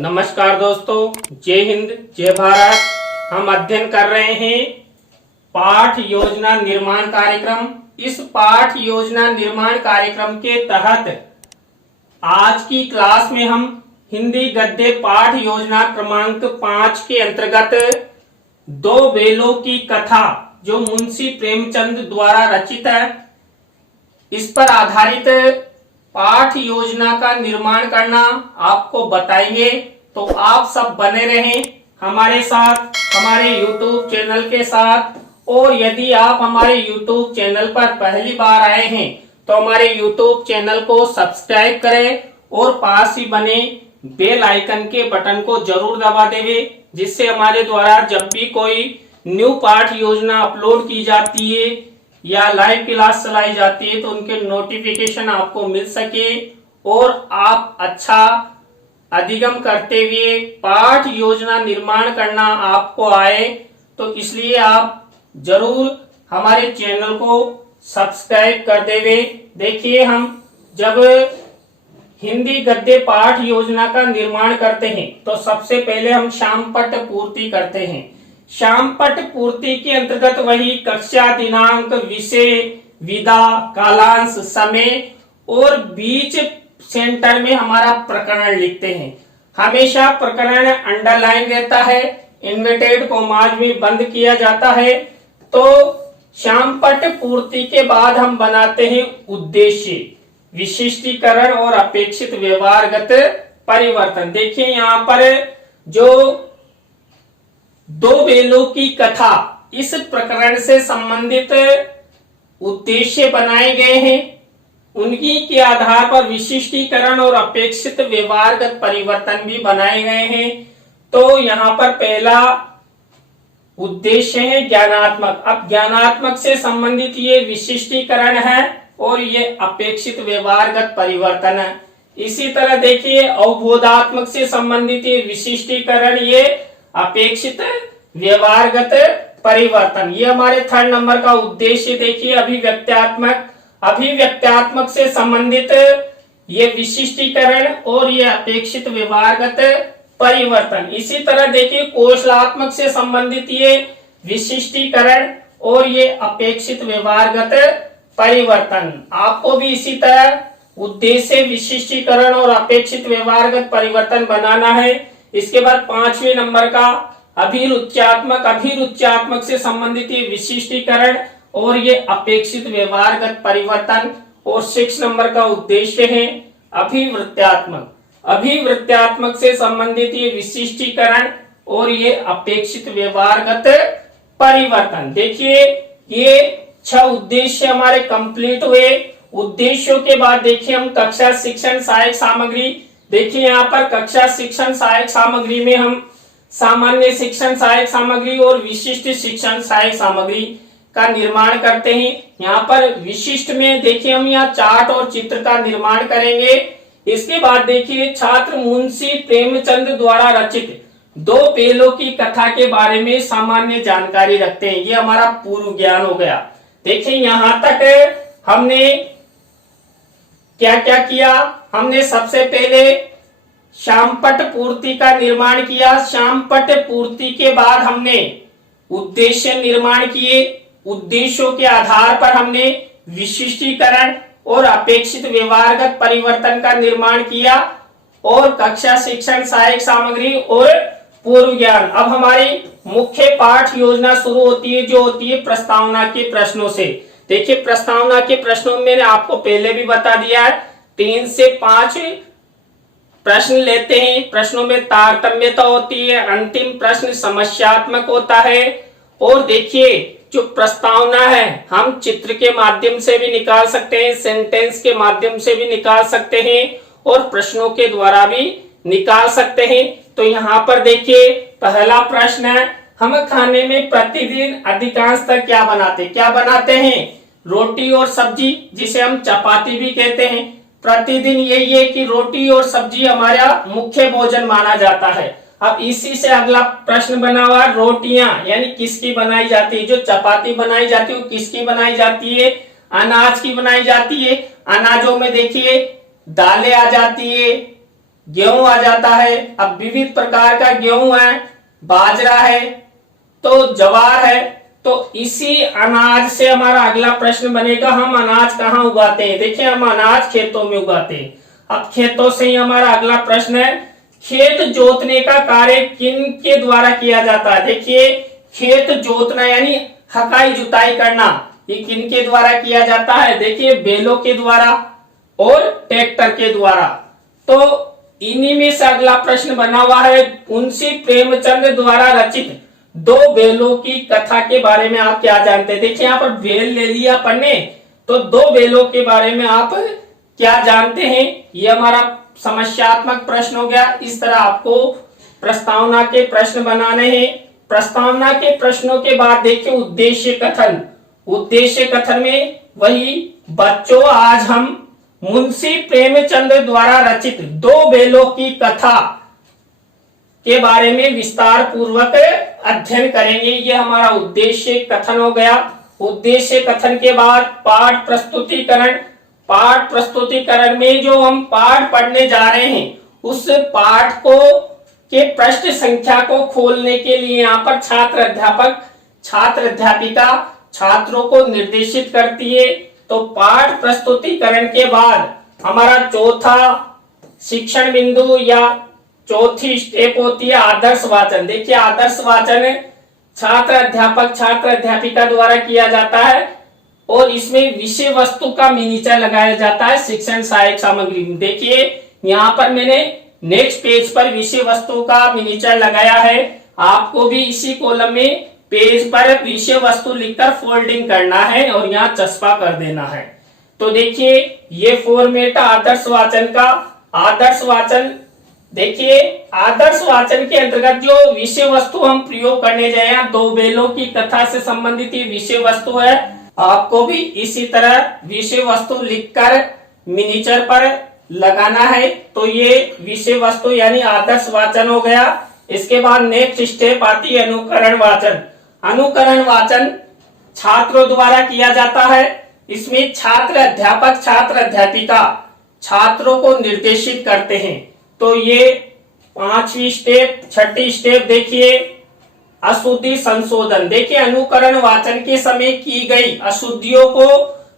नमस्कार दोस्तों, जय हिंद जय भारत। हम अध्ययन कर रहे हैं पाठ योजना निर्माण कार्यक्रम। इस पाठ योजना निर्माण कार्यक्रम के तहत आज की क्लास में हम हिंदी गद्य पाठ योजना क्रमांक 5 के अंतर्गत दो बेलों की कथा जो मुंशी प्रेमचंद द्वारा रचित है, इस पर आधारित पाठ योजना का निर्माण करना आपको बताएंगे। तो आप सब बने रहें हमारे साथ, हमारे YouTube चैनल के साथ। और यदि आप हमारे YouTube चैनल पर पहली बार आए हैं तो हमारे YouTube चैनल को सब्सक्राइब करें और पास ही बने बेल आइकन के बटन को जरूर दबा देवे, जिससे हमारे द्वारा जब भी कोई न्यू पाठ योजना अपलोड की जाती है या लाइव क्लास चलाई जाती है तो उनके नोटिफिकेशन आपको मिल सके और आप अच्छा अधिगम करते हुए पाठ योजना निर्माण करना आपको आए। तो इसलिए आप जरूर हमारे चैनल को सब्सक्राइब कर देवे। देखिए, हम जब हिंदी गद्य पाठ योजना का निर्माण करते हैं तो सबसे पहले हम शामपट पूर्ति करते हैं। शामपट पूर्ति के अंतर्गत वही कक्षा, दिनांक, विषय, विधा, कालांश, समय और बीच सेंटर में हमारा प्रकरण लिखते हैं। हमेशा प्रकरण अंडरलाइन रहता है, इन्वर्टेड कॉमाज में बंद किया जाता है। तो शामपट पूर्ति के बाद हम बनाते हैं उद्देश्य, विशिष्टीकरण और अपेक्षित व्यवहारगत परिवर्तन। देखिए, यहाँ पर जो दो बेलों की कथा, इस प्रकरण से संबंधित उद्देश्य बनाए गए हैं। उनकी के आधार पर विशिष्टीकरण और अपेक्षित व्यवहारगत परिवर्तन भी बनाए गए हैं। तो यहाँ पर पहला उद्देश्य है ज्ञानात्मक। अब ज्ञानात्मक से संबंधित ये विशिष्टीकरण है और ये अपेक्षित व्यवहारगत परिवर्तन है। इसी तरह देखिए, अवबोधात्मक से संबंधित ये विशिष्टीकरण, ये अपेक्षित व्यवहारगत परिवर्तन। ये हमारे थर्ड नंबर का उद्देश्य। देखिए, अभिव्यक्त्यात्मक से संबंधित ये विशिष्टीकरण और ये अपेक्षित व्यवहारगत परिवर्तन। इसी तरह देखिए, कौशलात्मक से संबंधित ये विशिष्टीकरण और ये अपेक्षित व्यवहारगत परिवर्तन। आपको भी इसी तरह उद्देश्य, विशिष्टीकरण और अपेक्षित व्यवहारगत परिवर्तन बनाना है। इसके बाद 5वें नंबर का अभिरुच्यात्मक से संबंधित ये विशिष्टीकरण और ये अपेक्षित व्यवहारगत परिवर्तन। और 6 नंबर का उद्देश्य है अभिवृत्त्यात्मक से संबंधित ये विशिष्टीकरण और ये अपेक्षित व्यवहारगत परिवर्तन। देखिए, ये 6 उद्देश्य हमारे कंप्लीट हुए। उद्देश्यों के बाद देखिए हम कक्षा शिक्षण सहायक सामग्री। देखिए, यहाँ पर कक्षा शिक्षण सहायक सामग्री में हम सामान्य शिक्षण सहायक सामग्री और विशिष्ट शिक्षण सहायक सामग्री का निर्माण करते हैं। यहाँ पर विशिष्ट में देखिए हम यहाँ चार्ट और चित्र का निर्माण करेंगे। इसके बाद देखिए, छात्र मुंशी प्रेमचंद द्वारा रचित दो बेलों की कथा के बारे में सामान्य जानकारी रखते हैं। ये हमारा पूर्व ज्ञान हो गया। देखिए, यहाँ तक हमने क्या क्या किया। हमने सबसे पहले शामपट पूर्ति का निर्माण किया। शामपट पूर्ति के बाद हमने उद्देश्य निर्माण किए। उद्देश्यों के आधार पर हमने विशिष्टीकरण और अपेक्षित व्यवहारगत परिवर्तन का निर्माण किया। और कक्षा शिक्षण सहायक सामग्री और पूर्व ज्ञान। अब हमारी मुख्य पाठ योजना शुरू होती है, जो होती है प्रस्तावना के प्रश्नों से। देखिए, प्रस्तावना के प्रश्नों में मैंने आपको पहले भी बता दिया है, 3 से 5 प्रश्न लेते हैं। प्रश्नों में तारतम्यता होती है, अंतिम प्रश्न समस्यात्मक होता है। और देखिए, जो प्रस्तावना है हम चित्र के माध्यम से भी निकाल सकते हैं, सेंटेंस के माध्यम से भी निकाल सकते हैं और प्रश्नों के द्वारा भी निकाल सकते हैं। तो यहाँ पर देखिए, पहला प्रश्न है, हम खाने में प्रतिदिन अधिकांशतः क्या बनाते हैं? रोटी और सब्जी, जिसे हम चपाती भी कहते हैं। प्रतिदिन यही है कि रोटी और सब्जी हमारा मुख्य भोजन माना जाता है। अब इसी से अगला प्रश्न बना हुआ, रोटियां यानी किसकी बनाई जाती है? जो चपाती बनाई जाती है वो किसकी बनाई जाती है? अनाज की बनाई जाती है। अनाजों में देखिए दालें आ जाती है, गेहूं आ जाता है। अब विविध प्रकार का गेहूं है, बाजरा है, तो ज्वार है। तो इसी अनाज से हमारा अगला प्रश्न बनेगा, हम अनाज कहाँ उगाते हैं। देखिए, हम अनाज खेतों में उगाते हैं। अब खेतों से ही हमारा अगला प्रश्न है, खेत जोतने का कार्य किन के द्वारा किया जाता है। देखिए, खेत जोतना यानी हकाई जुताई करना, ये किन के द्वारा किया जाता है। देखिए, बैलों के द्वारा और ट्रैक्टर के द्वारा। तो इन्हीं में से अगला प्रश्न बना हुआ है, मुंशी प्रेमचंद द्वारा रचित दो बैलों की कथा के बारे में आप क्या जानते हैं। देखिए, यहाँ पर बैल ले लिया पढ़ने, तो दो बैलों के बारे में आप क्या जानते हैं, ये हमारा समस्यात्मक प्रश्न हो गया। इस तरह आपको प्रस्तावना के प्रश्न बनाने हैं। प्रस्तावना के प्रश्नों के बाद देखिए उद्देश्य कथन। उद्देश्य कथन में वही बच्चों, आज हम मुंशी प्रेमचंद द्वारा रचित दो बैलों की कथा के बारे में विस्तार पूर्वक अध्ययन करेंगे। ये हमारा उद्देश्य कथन हो गया। उद्देश्य कथन के बाद पाठ प्रस्तुतिकरण। पाठ प्रस्तुतिकरण में जो हम पाठ पढ़ने जा रहे हैं, उस पाठ को के पृष्ठ संख्या को खोलने के लिए यहाँ पर छात्र अध्यापक, छात्र अध्यापिका छात्रों को निर्देशित करती है। तो पाठ प्रस्तुतिकरण के बाद हमारा चौथा शिक्षण बिंदु या चौथी स्टेप होती है आदर्श वाचन। देखिए, आदर्श वाचन छात्र अध्यापक, छात्र अध्यापिका द्वारा किया जाता है और इसमें विषय वस्तु का मिनीचर लगाया जाता है शिक्षण सहायक सामग्री में। देखिए, यहाँ पर मैंने नेक्स्ट पेज पर विषय वस्तु का मिनीचर लगाया है। आपको भी इसी कॉलम में पेज पर विषय वस्तु लिखकर फोल्डिंग करना है और यहाँ चस्पा कर देना है। तो देखिए, ये फॉर्मेट आदर्श वाचन का। आदर्श वाचन, देखिए, आदर्श वाचन के अंतर्गत जो विषय वस्तु हम प्रयोग करने जाए, दो बैलों की कथा से संबंधित ये विषय वस्तु है। आपको भी इसी तरह विषय वस्तु लिखकर मिनीचर पर लगाना है। तो ये विषय वस्तु यानी आदर्श वाचन हो गया। इसके बाद नेक्स्ट स्टेप आती है अनुकरण वाचन। अनुकरण वाचन छात्रों द्वारा किया जाता है। इसमें छात्र अध्यापक, छात्र अध्यापिका छात्रों को निर्देशित करते हैं। तो ये पांचवी स्टेप। छठी स्टेप देखिए अशुद्धि संशोधन। देखिए, अनुकरण वाचन के समय की गई अशुद्धियों को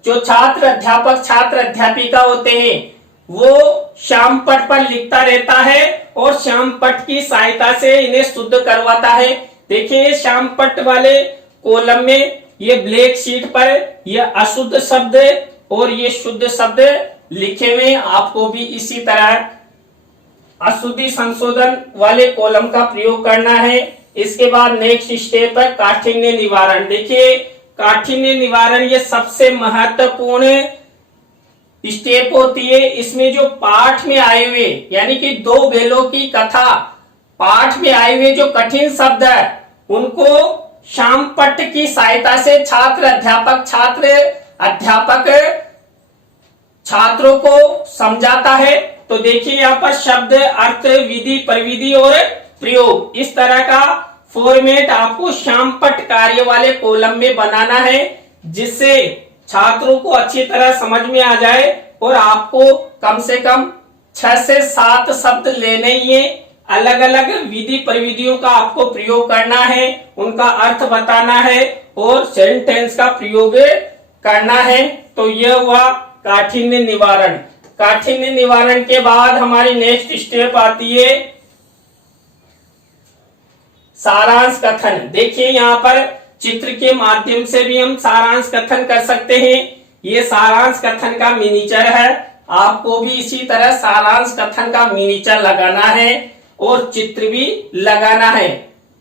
जो छात्र अध्यापक, छात्र अध्यापिका होते हैं, वो श्याम पट पर लिखता रहता है और श्याम पट की सहायता से इन्हें शुद्ध करवाता है। देखिए, श्याम पट वाले कॉलम में ये ब्लैक शीट पर ये अशुद्ध शब्द और ये शुद्ध शब्द लिखे हुए। आपको भी इसी तरह अशुद्धि संशोधन वाले कॉलम का प्रयोग करना है। इसके बाद नेक्स्ट स्टेप है काठिन्य निवारण। देखिए, काठिन्य निवारण ये सबसे महत्वपूर्ण स्टेप होती है। इसमें जो पाठ में आए हुए यानी कि दो बैलों की कथा पाठ में आए हुए जो कठिन शब्द है, उनको श्याम पट की सहायता से छात्र अध्यापक छात्रों को समझाता है। तो देखिए, यहाँ पर शब्द, अर्थ, विधि, प्रविधि और प्रयोग, इस तरह का फॉर्मेट आपको श्याम पट कार्य वाले कॉलम में बनाना है, जिससे छात्रों को अच्छी तरह समझ में आ जाए और आपको कम से कम 6 से 7 शब्द लेने ही है। अलग अलग विधि प्रविधियों का आपको प्रयोग करना है, उनका अर्थ बताना है और सेंटेंस का प्रयोग करना है। तो यह हुआ काठिन्य निवारण। काठिन्य निवारण के बाद हमारी नेक्स्ट स्टेप आती है सारांश कथन। देखिए, यहाँ पर चित्र के माध्यम से भी हम सारांश कथन कर सकते हैं। ये सारांश कथन का मिनीचर है। आपको भी इसी तरह सारांश कथन का मिनीचर लगाना है और चित्र भी लगाना है।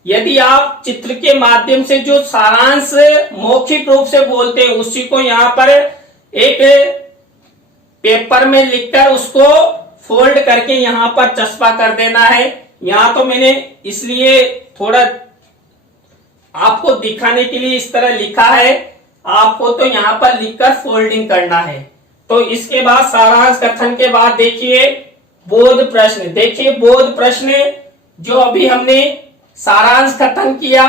यदि आप चित्र के माध्यम से जो सारांश मौखिक रूप से बोलते हैं, उसी को यहाँ पर एक पेपर में लिखकर उसको फोल्ड करके यहाँ पर चस्पा कर देना है। यहाँ तो मैंने इसलिए थोड़ा आपको दिखाने के लिए इस तरह लिखा है, आपको तो यहाँ पर लिखकर फोल्डिंग करना है। तो इसके बाद सारांश कथन के बाद देखिए बोध प्रश्न। देखिए, बोध प्रश्न जो अभी हमने सारांश कथन किया,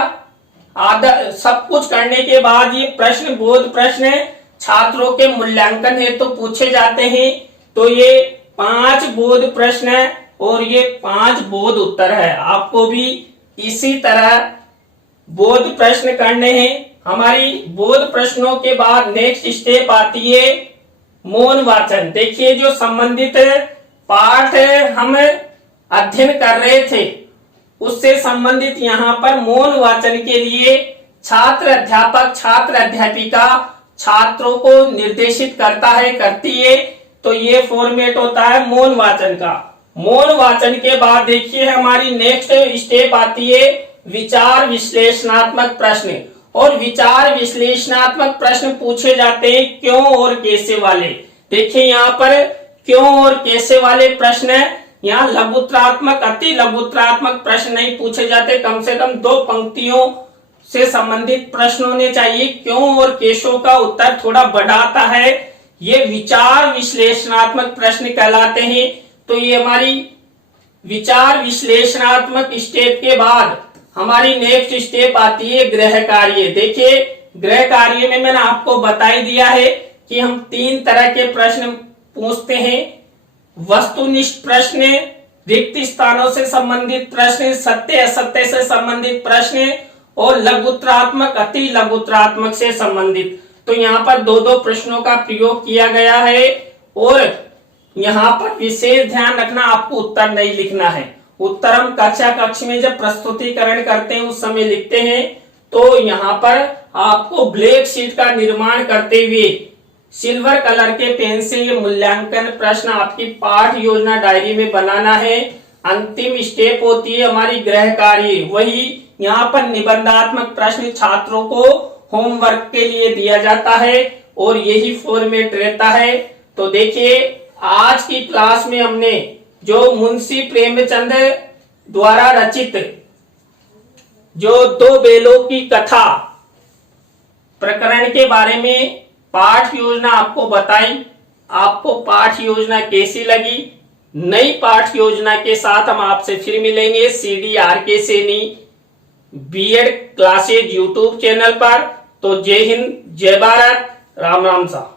सब कुछ करने के बाद ये प्रश्न, बोध प्रश्न छात्रों के मूल्यांकन हेतु तो पूछे जाते हैं। तो ये 5 बोध प्रश्न और ये 5 बोध उत्तर है। आपको भी इसी तरह बोध प्रश्न करने हैं। हमारी बोध प्रश्नों के बाद नेक्स्ट स्टेप आती है मौन वाचन। देखिए, जो संबंधित पाठ हम अध्ययन कर रहे थे उससे संबंधित यहाँ पर मौन वाचन के लिए छात्र अध्यापक छात्र अध्यापिका छात्रों को निर्देशित करता है, करती है। तो ये फॉर्मेट होता है मौन वाचन का। मौन वाचन के बाद देखिए हमारी नेक्स्ट स्टेप आती है विचार विश्लेषणात्मक प्रश्न। और विचार विश्लेषणात्मक प्रश्न पूछे जाते हैं क्यों और कैसे वाले। देखिए यहाँ पर क्यों और कैसे वाले प्रश्न है। यहाँ लघुत्रात्मक अति लघुत्रात्मक प्रश्न नहीं पूछे जाते, कम से कम 2 पंक्तियों से संबंधित प्रश्न होने चाहिए। क्यों और कैसों का उत्तर थोड़ा बड़ा आता है, ये विचार विश्लेषणात्मक प्रश्न कहलाते हैं। तो ये हमारी विचार विश्लेषणात्मक स्टेप के बाद हमारी नेक्स्ट स्टेप आती है गृह कार्य। देखिए, गृह कार्य में मैंने आपको बता ही दिया है कि हम 3 तरह के प्रश्न पूछते हैं। वस्तुनिष्ठ प्रश्न, रिक्त स्थानों से संबंधित प्रश्न, सत्य असत्य से संबंधित प्रश्न और लघुत्रात्मक अति लघुत्रात्मक से संबंधित। तो यहाँ पर 2-2 प्रश्नों का प्रयोग किया गया है। और यहाँ पर विशेष ध्यान रखना, आपको उत्तर नहीं लिखना है। उत्तर हम कक्षा में जब प्रस्तुतिकरण करते हैं उस समय लिखते हैं। तो यहाँ पर आपको ब्लैक शीट का निर्माण करते हुए सिल्वर कलर के पेन से ये मूल्यांकन प्रश्न आपकी पाठ योजना डायरी में बनाना है। अंतिम स्टेप होती है हमारी गृह कार्य। वही यहाँ पर निबंधात्मक प्रश्न छात्रों को होमवर्क के लिए दिया जाता है और यही फॉर्मेट रहता है। तो देखिए, आज की क्लास में हमने जो मुंशी प्रेमचंद द्वारा रचित जो 2 बेलों की कथा प्रकरण के बारे में पाठ योजना आपको बताई। आपको पाठ योजना कैसी लगी? नई पाठ योजना के साथ हम आपसे फिर मिलेंगे CDRK Saini BEd classes YouTube channel पर। तो जय हिंद, जय भारत, राम राम सा।